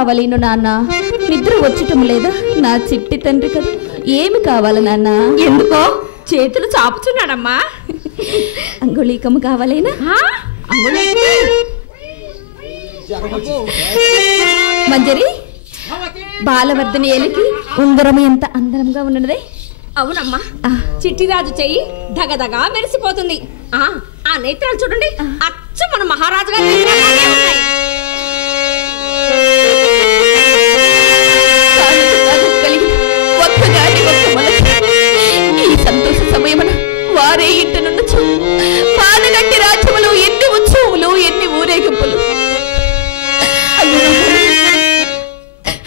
కావాలి నాన్న? నిద్ర వచ్చటం లేదా? నా చిట్టి తండ్రి కదా, ఏమి కావాలి నాన్న? ఎందుకో చేతులు చాపుతున్నాడమ్మా. అంగుళీకము కావాలేనా? మంజరి, బాలవర్ధని ఏలికి ఉంగరం ఎంత అందంగా ఉన్నదే. అవునమ్మా, చిట్టిరాజు చెయ్యి దగదగా మెరిసిపోతుంది. ఆ నేత్రాలు చూడండి, అచ్చ మన మహారాజు గారి ఈ సంతోష సమయమున వారే ఇంటనున్న పాదగట్టి రాజ్యములు ఎన్ని ఉత్సవములు, ఎన్ని ఊరేగింపులు.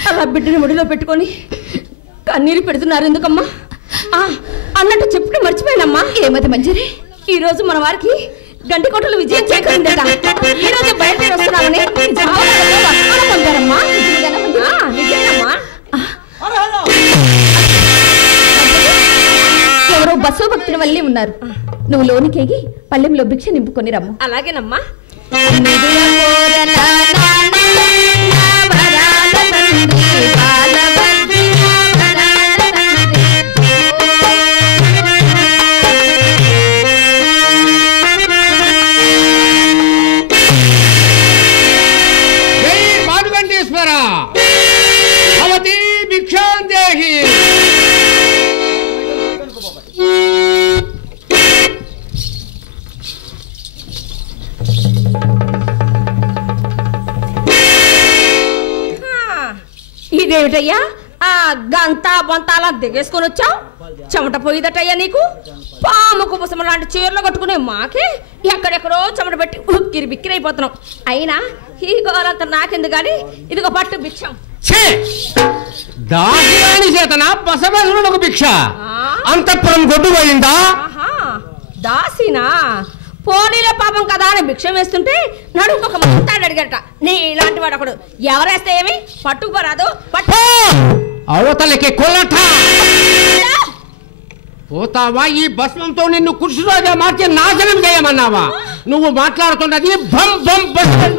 అలా బిడ్డను ఒడిలో పెట్టుకొని కన్నీరు పెడుతున్నారు ఎందుకమ్మా? అన్నట్టు చెప్పుడే మర్చిపోయానమ్మా. ఏమది మంజరి? ఈ రోజు మన వారికి గంటికోటలో విజయం చేకరిందట. ఈ రోజు బయలుదేరి వస్తున్నామని పొందారమ్మా. నిజమేనమ్మా. ఎవరో బసవ భక్తుల వల్లే ఉన్నారు. నువ్వు లోనికేగి పల్లెంలో భిక్ష నింపుకొని రమ్ము. అలాగేనమ్మా. ఇదేమిటయ్యా ఆ గంత బొంతాలా దిగేసుకొని వచ్చావు? చెమట పోయిదటయ్యా నీకు. పాము కుపసం లాంటి చీరలు కట్టుకునే మాకే ఎక్కడెక్కడో చెమట పెట్టి ఉక్కిరి బిక్కిరి అయిపోతున్నాం. అయినా ఈ గోరంతా నాకెందుకు గాని ఇదిగో పట్టు భిక్షం. దాసిరాణి చేతన పసవెసరులకు భిక్ష అంతఃపురం గొడ్డుపోయిందా? దాసినా? పోనీలో పాపం కదా అని భిక్షం వేస్తుంటే నడుము ఒక మంతాడు అడిగట. నీ ఇలాంటి వాడు ఒకడు ఎవరేస్తే ఏమి పట్టుకుపోరాదు. అవతలకి కొల్లట పోతావా? ఈ భస్మంతో నిన్ను కుర్చీలోగా మార్చి నాశనం చేయమన్నావా? నువ్వు మాట్లాడుతున్నది భం భం భస్మం.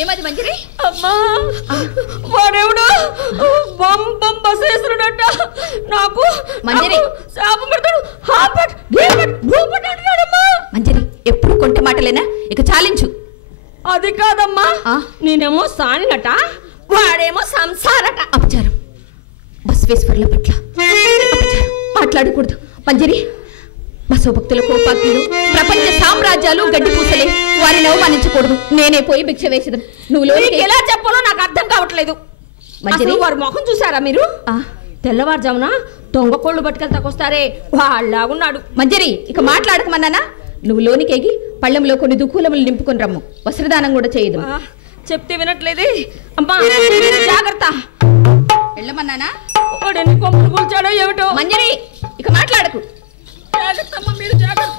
ఏమది మంజరి? అమ్మా, వాడెవడు బొంబం బసేస్తున్నాడట. నాకు మంజరి శాపం పెడతాడు. మంజరి, ఎప్పుడు కొంట మాటలేనా? ఇక చాలించు. అది కాదమ్మా, నేనేమో సానినట, వాడేమో సంసారట. అపచారం. బసవేశ్వరుల పట్ల మాట్లాడకూడదు మంజరి. బసవ భక్తుల కోపాగ్నిలో ప్రపంచ సామ్రాజ్యాలు గడ్డి పూసలే. వారిని అవమానించకూడదు. నేనే పోయి భిక్ష వేసేదాం. నువ్వు ఎలా చెప్పాలో నాకు అర్థం కావట్లేదు. మంజరి, వారి మొహం చూసారా మీరు? తెల్లవారుజామున దొంగ కోళ్ళు పట్టుకెళ్తాకొస్తారే వాళ్ళలాగున్నాడు. మంజరి, ఇక మాట్లాడకమన్నానా? నువ్వు లోనికేగి పళ్ళెంలో కొన్ని దుఃఖూలములు నింపుకొని రమ్ము. వస్త్రదానం కూడా చేయదు. చెప్తే వినట్లేదే. అమ్మా జాగ్రత్త. వెళ్ళమన్నానా? వాడెన్ని కొమ్ములు కూల్చాడో ఏమిటో. మంజరి, ఇక మాట్లాడకు. మీరు జాగ్రత్త.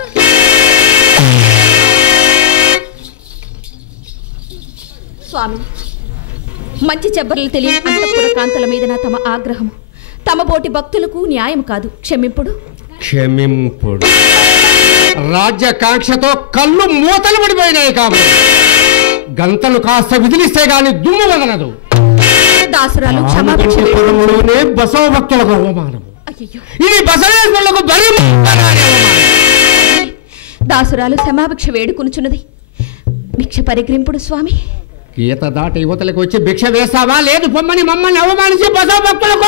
స్వామి, మంచి చెబ్బర్లు తెలియని అంతఃపుర కాంతల మీద నా తమ ఆగ్రహము తమ బోటి భక్తులకు న్యాయం కాదు. క్షమింపుడు. క్షమింపుడు. రాజ్యకాంక్షతో కళ్ళు మూతలు పడిపోయినాయి కాబట్టి గంతలు కాస్త విదిలిస్తే గాని దుమ్ము వదలదు. దాసురాలు క్షమాపణలోనే బసవ భక్తులకు అవమానము. ఇది బసవేశ్వరులకు బలి. దాసురాలు క్షమాభిక్ష వేడుకొనుచున్నది. భిక్ష పరిగ్రింపుడు స్వామి. గీత దాటి యువతలకు వచ్చి భిక్ష వేస్తావా? లేదు పొమ్మని మమ్మల్ని అవమానించి బసవ భక్తులకు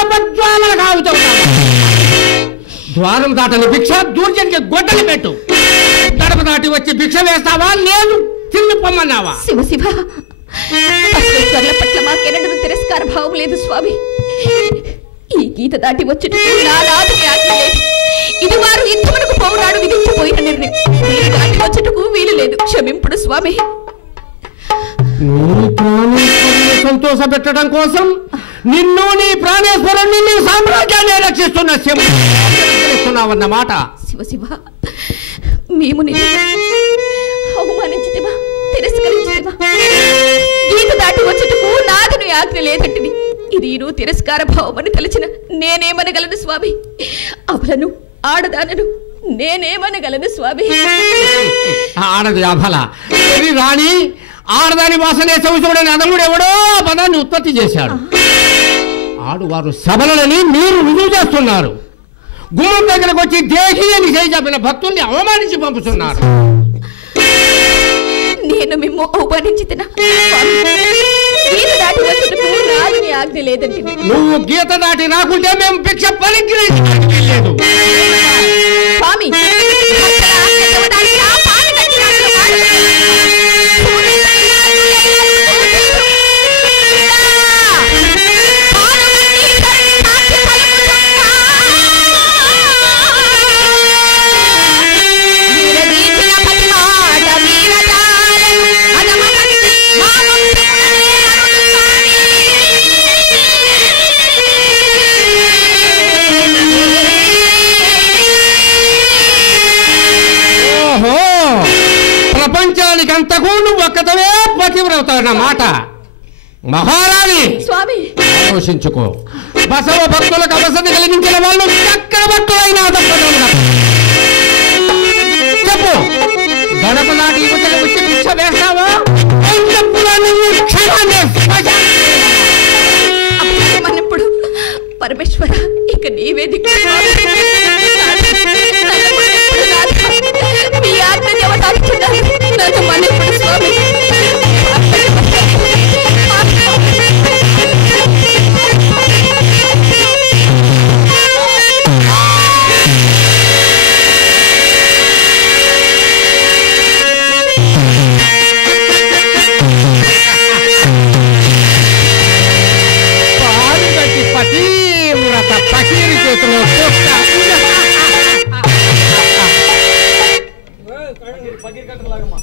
కావుతావు. ద్వారం దాటని భిక్ష దూర్జనికి గొడ్డలి పెట్టు. గడప దాటి వచ్చి భిక్ష వేస్తావా? లేదు తిరిగి పొమ్మన్నావా? శివ శివ, బసవేశ్వరుల పట్ల మాకెన్నడూ తిరస్కార భావం లేదు స్వామి. ఈ గీత దాటి వచ్చుట ఇది వారు ఇంతవరకు పౌరాడు విధించిపోయిన నిర్ణయం. మీరు దాటి వచ్చుటకు వీలు లేదు. క్షమింపుడు స్వామి. సంతోష పెట్టడం కోసం నిన్ను నీ ప్రాణేశ్వరుణ్ణి నీ సామ్రాజ్యాన్ని రక్షిస్తున్నావన్నమాట. శివ శివ, మేము అవమానించితివా, తిరస్కరించితివా? గీత దాటి వచ్చుటకు నాదుని ఆజ్ఞ లేదంటివి. ఇది తిరస్కార భావం అని తలచిన నేనేమనగలను స్వామి? అవలను, ఆడదానను, నేనేమనగలను స్వామి? ఆడది అభల రాణి, ఆడదాని వాసనే చూడని అదముడు ఎవడో పదాన్ని ఉత్పత్తి చేశాడు. ఆడువారు సబలని మీరు రుజువు చేస్తున్నారు. గుమ్మం దగ్గరకు వచ్చి దేహి అని చెప్పిన భక్తుల్ని అవమానించి పంపుతున్నారు. నేను మిమ్ము అవమానించి ఆజ్ఞ లేదండి. నువ్వు గీత దాటి రాకుంటే మేము భిక్ష పరిగ్రహించలేదు. స్వామి ప్రపంచానికంతకు నువ్వు ఒక్కతవే పతివ్రతన్నమాట. మహారాణి స్వామి ఆలోచించుకో. బసవ భక్తులకు అవసరం కలిగించిన వాళ్ళు చక్రవర్తులైన చెప్పు, గడప నాటి యువతలు వచ్చి భిక్ష వేస్తావా? అన్నప్పుడు పరమేశ్వర ఇక నీవే దిక్కు. మీ ఆజ్ఞ దేవతాడుతున్నాను, నన్ను మన్నిప్పుడు స్వామి. పతివ్రత పకీరి చేతిలో పకీరి కట్టలాగమ్మా.